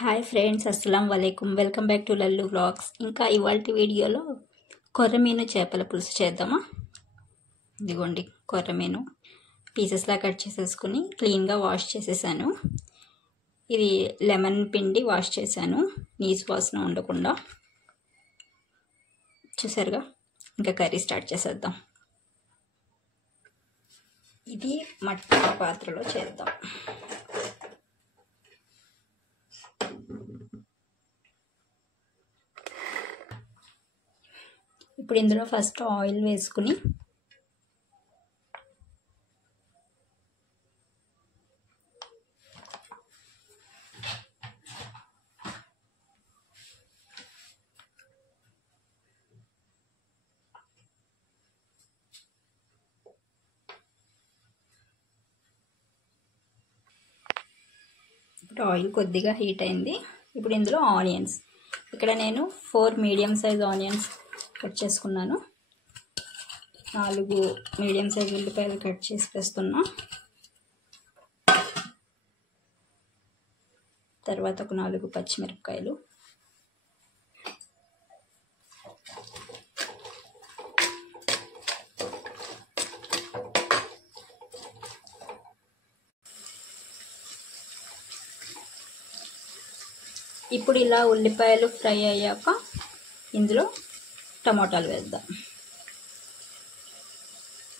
Hi friends, అస్సలం వలైకుమ్. Welcome back to Lallu vlogs. ఇంకా ఇవాల్టి వీడియోలో కొర్రమీను చేపల పులుసు చేద్దామా. ఇదిగోండి కొర్రమీను పీసెస్లా కట్ చేసేసుకుని క్లీన్గా వాష్ చేసేసాను. ఇది లెమన్ పిండి వాష్ చేశాను, నీసు వాసన ఉండకుండా. చూసారుగా. ఇంకా కర్రీ స్టార్ట్ చేసేద్దాం. ఇది మట్టి పాత్రలో చేద్దాం. ఇప్పుడు ఇందులో ఫస్ట్ ఆయిల్ వేసుకుని ఇప్పుడు ఆయిల్ కొద్దిగా హీట్ అయింది. ఇప్పుడు ఇందులో ఆనియన్స్, ఇక్కడ నేను 4 మీడియం సైజ్ ఆనియన్స్ కట్ చేసుకున్నాను. 4 మీడియం సైజ్ ఉల్లిపాయలు కట్ చేసి వేస్తున్నా. తర్వాత ఒక 4 పచ్చిమిరపకాయలు, ఇప్పుడు ఇలా ఉల్లిపాయలు ఫ్రై అయ్యాక ఇందులో టమాటాలు వేద్దాం.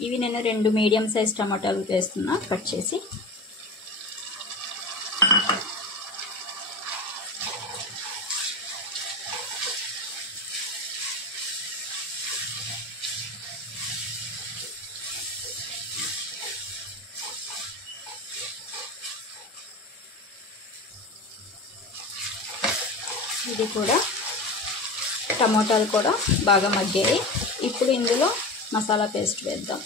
ఇవి నేను 2 మీడియం సైజ్ టమాటాలు వేస్తున్నా కట్ చేసి. ఇది కూడా టమాటాలు కూడా బాగా మగ్గాయి. ఇప్పుడు ఇందులో మసాలా పేస్ట్ వేద్దాం.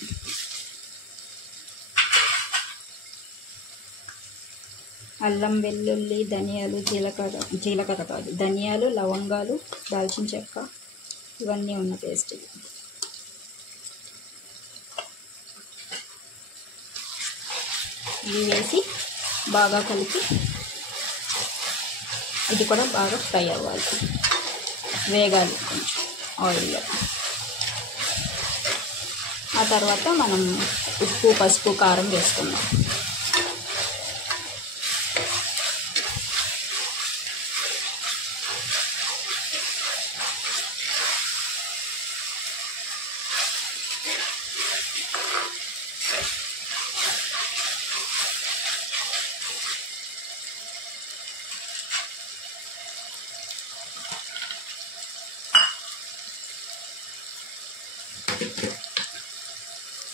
అల్లం వెల్లుల్లి ధనియాలు జీలకర్ర కాదు ధనియాలు లవంగాలు దాల్చిన చెక్క ఇవన్నీ ఉన్న పేస్ట్ ఇది. ఇవి వేసి బాగా కలిపి ఇది కూడా బాగా ఫ్రై అవ్వాలి, వేగాలి కొంచెం ఆయిల్లో. ఆ తర్వాత మనం ఉప్పు పసుపు కారం వేసుకుందాం.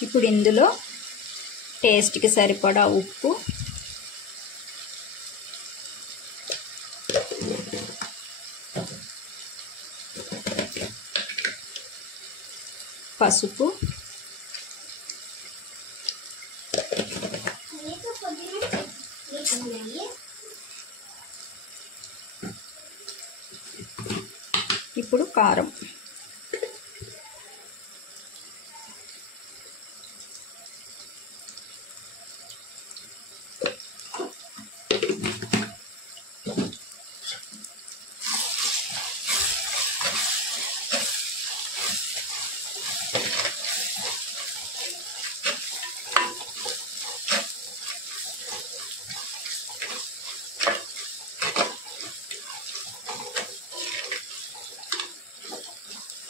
ఇప్పుడు ఇందులో టేస్ట్కి సరిపడా ఉప్పు, పసుపు, ఇప్పుడు కారం,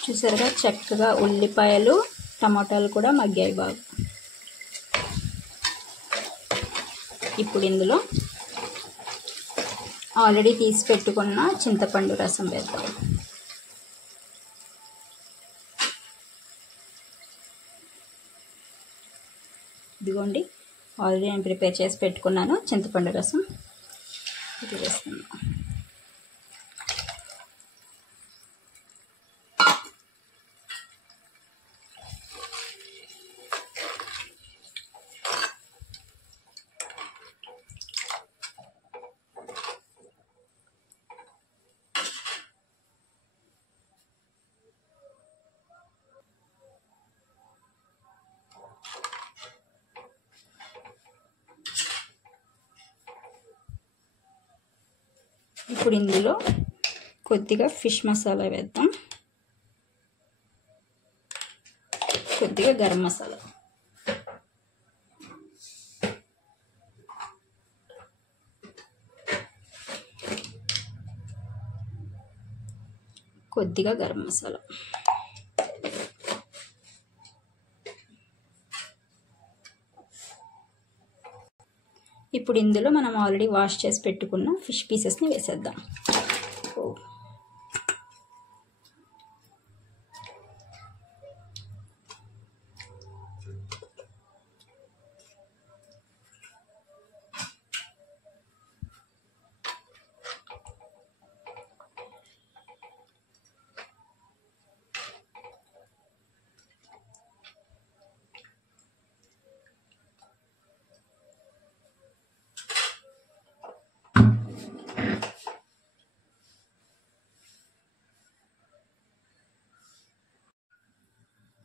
చూసారుగా చక్కగా ఉల్లిపాయలు టమాటాలు కూడా మగ్గాయి బాగా. ఇప్పుడు ఇందులో ఆల్రెడీ తీసి పెట్టుకున్న చింతపండు రసం వేద్దాం. ఇదిగోండి ఆల్రెడీ నేను ప్రిపేర్ చేసి పెట్టుకున్నాను చింతపండు రసం. ఇది వేస్తున్నాను. ఇప్పుడు ఇందులో కొద్దిగా ఫిష్ మసాలా వేద్దాం, కొద్దిగా గరం మసాలా, కొద్దిగా గరం మసాలా, ఇప్పుడు ఇందులో మనం ఆల్రెడీ వాష్ చేసి పెట్టుకున్న ఫిష్ పీసెస్ని వేసేద్దాం.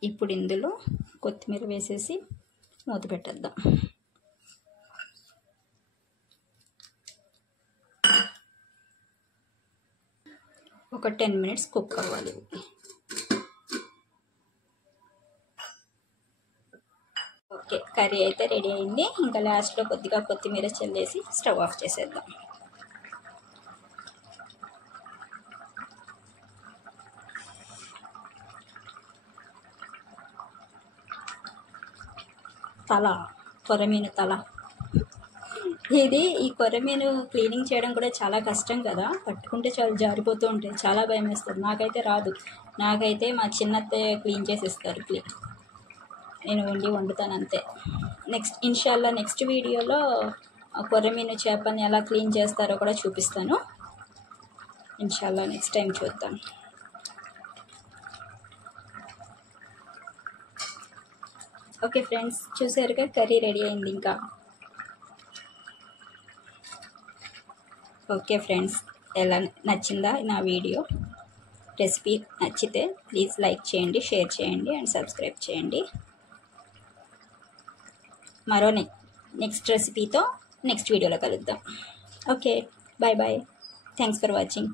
ఇప్పుడు ఇందులో కొత్తిమీర వేసేసి మూత పెట్టేద్దాం. ఒక 10 మినిట్స్ కుక్ అవ్వాలి. ఓకే, కర్రీ అయితే రెడీ అయింది. ఇంకా లాస్ట్లో కొద్దిగా కొత్తిమీర చల్లేసి స్టవ్ ఆఫ్ చేసేద్దాం. తల, కొర్రమీను తల. ఈ కొర్రమీను క్లీనింగ్ చేయడం కూడా చాలా కష్టం కదా, పట్టుకుంటే చాలా జారిపోతూ ఉంటాయి, చాలా భయం వేస్తుంది. నాకైతే రాదు, నాకైతే మా చిన్నత్తయ్య క్లీన్ చేసేస్తారు. నేను వండుతాను అంతే. ఇన్షాల్లా నెక్స్ట్ వీడియోలో కొర్రమీను చేపని ఎలా క్లీన్ చేస్తారో కూడా చూపిస్తాను. ఇన్షాల్లా నెక్స్ట్ టైం చూద్దాం. ఓకే ఫ్రెండ్స్, చూసారుగా కర్రీ రెడీ అయింది. ఇంకా ఓకే ఫ్రెండ్స్, ఎలా నచ్చిందా నా వీడియో? రెసిపీ నచ్చితే ప్లీజ్ లైక్ చేయండి, షేర్ చేయండి అండ్ సబ్స్క్రైబ్ చేయండి. మరో నెక్స్ట్ రెసిపీతో నెక్స్ట్ వీడియోలో కలుద్దాం. Okay, bye bye. Thanks for watching.